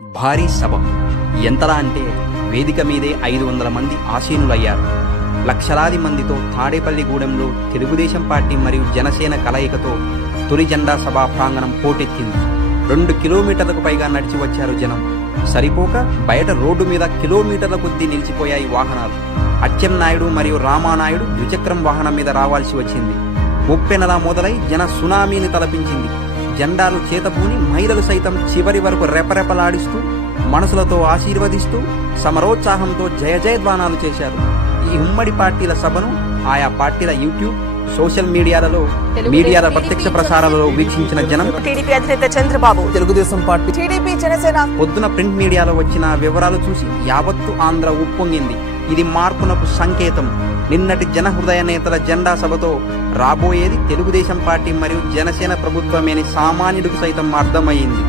భారీ సభ ఎంతలా అంటే వేదిక మీదే 500 మంది ఆసీనులయ్యారు. లక్షలాది మందితో తాడేపల్లిగూడెంలో తెలుగుదేశం పార్టీ మరియు జనసేన కలయికతో తొలి జెండా సభా ప్రాంగణం పోటెత్తింది. 2 కిలోమీటర్లకు పైగా నడిచి వచ్చారు జనం. సరిపోక బయట రోడ్డు మీద కిలోమీటర్ల కొద్దీ నిలిచిపోయాయి వాహనాలు. అచ్చెన్నాయుడు మరియు రామానాయుడు ద్విచక్రం వాహనం మీద రావాల్సి వచ్చింది. ఉప్పెనలా మొదలై జన సునామీని తలపించింది. జెండాలు చేతపూని మహిళలు సైతం చివరి వరకు రెపరెపలాడిస్తూ మనసులతో ఆశీర్వదిస్తూ సమరోత్సాహంతో జయ జయధ్వానాలు చేశారు. ఈ ఉమ్మడి పార్టీల సభను ఆయా పార్టీల యూట్యూబ్, సోషల్ మీడియాల ప్రత్యక్ష ప్రసారాలలో వీక్షించిన జనం టీడీపీ అధినేత చంద్రబాబు, తెలుగుదేశం పార్టీ, టీడీపీ, జనసేన పొద్దున ప్రింట్ మీడియాలో వచ్చిన వివరాలు చూసి యావత్తు ఆంధ్ర ఉప్పొంగింది. ఇది మార్పునకు సంకేతం. నిన్నటి జనహృదయ నేతల జెండా సభతో రాబోయేది తెలుగుదేశం పార్టీ మరియు జనసేన ప్రభుత్వమేని సామాన్యుడికి సైతం అర్థమయ్యింది.